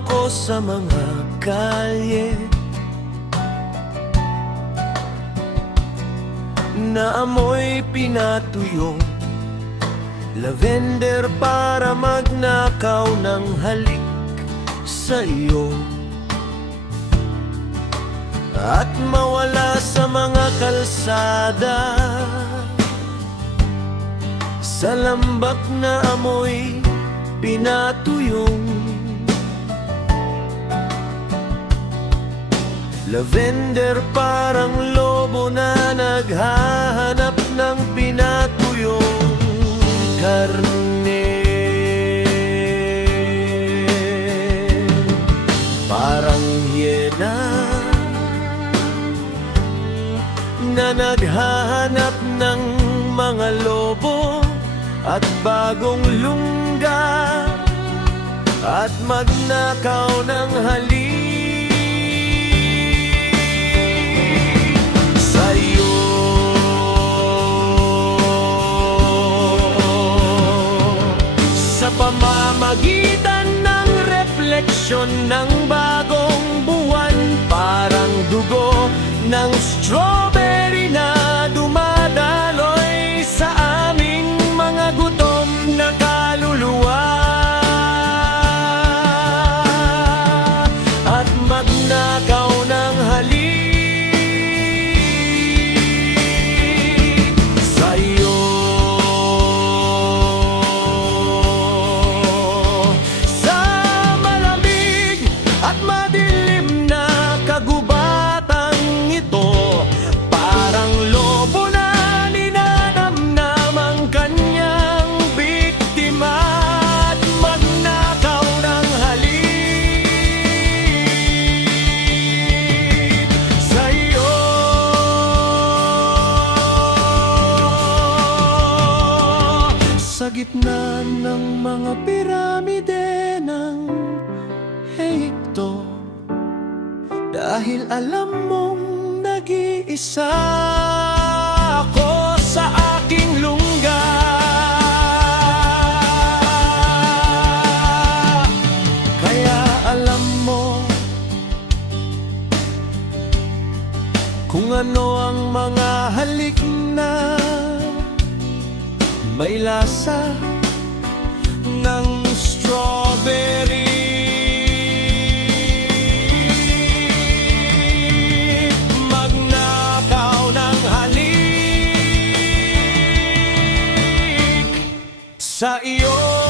ako sa mga kalye, naamoy pinatuyong lavender para magnakaw ng halik sa iyo at mawala sa mga kalsada, sa lambak na amoy pinatuyong lavender, parang lobo na naghahanap ng pinatuyong karne. Parang hyena na naghahanap ng mga lobo at bagong lungga at magnakaw ng halik sa'yo. Sa pamamagitan ng refleksyon ng bagong buwan, parang dugo ng strawberry na dumadaloy sa aming mga gutom na kaluluwa at magnakaw ng halik sa'yo. Sa malamig at madilim na kagubatan ito, parang lobo na ninanamnam ang kanyang biktima at magnakaw ng halik sa'yo. Sa gitna ng mga piramide ng Ehipto, dahil alam mong nag-iisa ako sa aking lungga, kaya alam mo kung ano ang mga halik na may lasa ng strawberry. Magnakaw ng halik sa iyo.